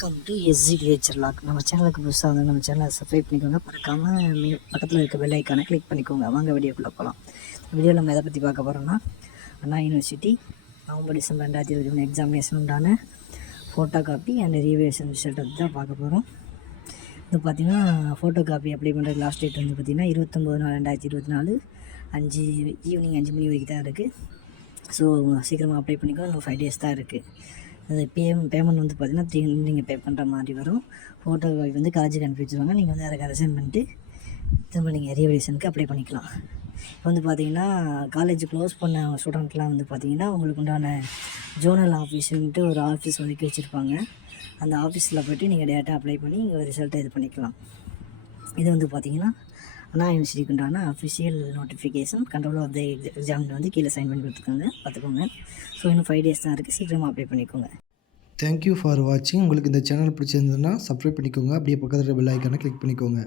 Welcome to SG creature log. நம்ம சேனலுக்கு புதுசாக வந்து நம்ம சேனலை சப்ஸ்கிரைப் பண்ணிக்கோங்க. மறக்காமல் பக்கத்தில் இருக்க பெல் ஐக்கானை கிளிக் பண்ணிக்கோங்க. வாங்க வீடியோக்குள்ளே போகலாம். வீடியோவில் நம்ம எதை பற்றி பார்க்க போகிறோம்னா, அண்ணா யூனிவர்சிட்டி நவம்பர் டிசம்பர் 2023 எக்ஸாமினேஷன் உண்டான ஃபோட்டோ காப்பி அண்ட் ரீவேஷன் ரிசல்ட் பற்றி தான் பார்க்க போகிறோம். இது பார்த்திங்கன்னா ஃபோட்டோ காப்பி அப்ளை பண்ணுறது லாஸ்ட் டேட் வந்து பார்த்திங்கன்னா 29/4/2024 ஈவினிங் 5 மணி வரைக்கும் தான் இருக்குது. ஸோ சீக்கிரமாக அப்ளை பண்ணிக்கோ. இன்னும் 5 days தான் இருக்குது. அது பேமெண்ட் வந்து பார்த்திங்கன்னா 300 நீங்கள் பே பண்ணுற மாதிரி வரும். ஃபோட்டோ காப்பி வந்து காலேஜுக்கு அனுப்பி வச்சுருவாங்க. நீங்கள் வந்து அதை கரெக்ஷன் பண்ணிட்டு திரும்ப நீங்கள் ரீவேஷனுக்கு அப்ளை பண்ணிக்கலாம். இப்போ வந்து பார்த்திங்கன்னா காலேஜ் க்ளோஸ் பண்ண ஸ்டூடெண்ட்லாம் வந்து பார்த்திங்கன்னா உங்களுக்கு உண்டான ஜோனல் ஆஃபீஸுன்ட்டு ஒரு ஆஃபீஸ் ஒதுக்கி வச்சுருப்பாங்க. அந்த ஆஃபீஸில் போய்ட்டு நீங்கள் டேரெக்டாக அப்ளை பண்ணி இங்கே ரிசல்ட்டை இது பண்ணிக்கலாம். இது வந்து பார்த்திங்கன்னா அண்ணா யூனிவர்சிட்டிக்கு உண்டான official notification. Control of the எக்ஸாமின் வந்து கீழே சைன் பண்ணி கொடுத்துக்கோங்க, பார்த்துக்கோங்க. ஸோ இன்னும் 5 days தான் இருக்குது. சீக்கிரமாக அப்ளை பண்ணிக்கோங்க. தேங்க்யூ ஃபார் வாட்சிங். உங்களுக்கு இந்த சேனல் பிடிச்சிருந்ததுன்னா சப்ஸ்கிரைப் பண்ணிக்கோங்க. அப்படியே பக்கத்தில் பெல் ஐக்கானை கிளிக் பண்ணிக்கோங்க.